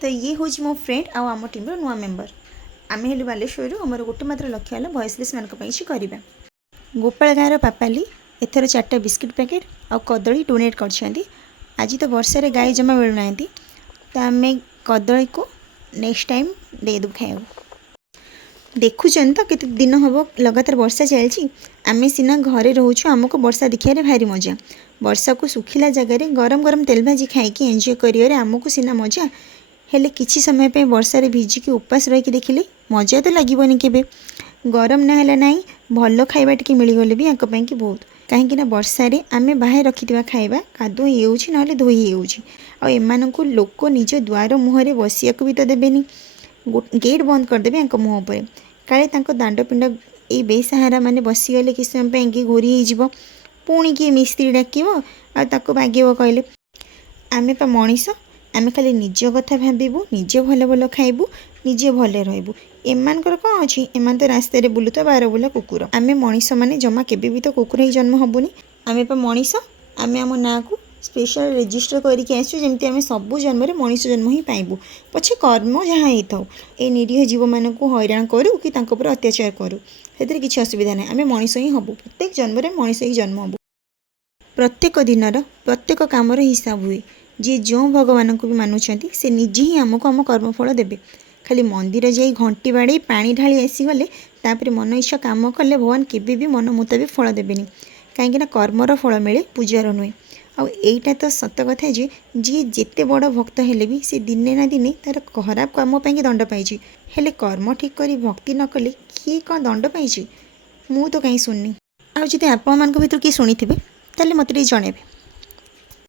तो ये हूँ मो फ्रेंड आम टीम नुआ मेम्बर आम हेलु बालेश्वर आमर गोटे मात्र लक्ष्य है भॉइसलेस मान करवा गोपाल गाँव पापाली एथर 4टा बिस्किट पैकेट आ कदली डोनेट कर आज तो वर्षा गाई जमा मिलूना तो आम कदली को नेक्स्ट टाइम देदेव खाया देखुं तो केते दिन हम लगातार वर्षा चलती आम सीना घरे रोचु आमको वर्षा देखिए भारी मजा वर्षा को सुखिला जगार गरम गरम तेल भाजी खाई एंजॉय करियर आमको सीना मजा हेले किछि समय पे वर्षा भिजिकी उपास रही देखिले मजा तो लगभग केबे गरम ना है ना भल खाइबा टिके मिलगले भी आंक कि बहुत कहीं वर्षा आम बाहर रखि खाइबा कादुआ ना धोई हो लोक निज द्वार मुहर बसिया भी तो देवेनि गेट बंद करदेवे आंक मुँह पर काले दांड पिंड ये बेसहारा माने बसीगले कि समय कि घोरी हो पुणी किए मिस्त्री डाक मागिब कहले आम पा मनीष आम खाली निज कथा भाबू निजे भल भल खाइबू निजे भले रहिबू एमानकर कौन अच्छी एमान तो रास्तार बुलूता 12 बुला कुकुर आम मनीष मैंने जमा केबे भी तो कुकुर ही जन्म हबुनी आम पा मनीष आम आम ना को स्पेशल रेजिस्टर करके आसमती आम सबू जन्म मनीष जन्म ही पाइबू पछे कर्म जहाँ हो ए निरीह जीव मान को हैरान करूँ कि अत्याचार करूँ से किसी असुविधा ना आम मनीष ही हबू प्रत्येक जन्म मनीष ही जन्म हबू प्रत्येक दिनर प्रत्येक कामर हिसाब हुए जी जो भगवान को भी मानुंट से निजे ही आमको आम कर्मफल देवे खाली मंदिर जाई घंटी बाड़े पानी ढाली आसीगले तापर मन इच्छा काम कले भगवान केबे भी मन मुताबिक फल देवेनि कहीं कर्मर फल मिले पूजार नुहे आईटा तो सत कथा जे जी जिते बड़ भक्त हेले भी से दिने ना दिने तार खराब कर्म पर दंड पाई हेले कर्म ठीक कर भक्ति न कले किए कौन दंड पाई मु तो कहीं शुणनी आदि आपण मान भर किए शुणी थे ताले मत जनइबे।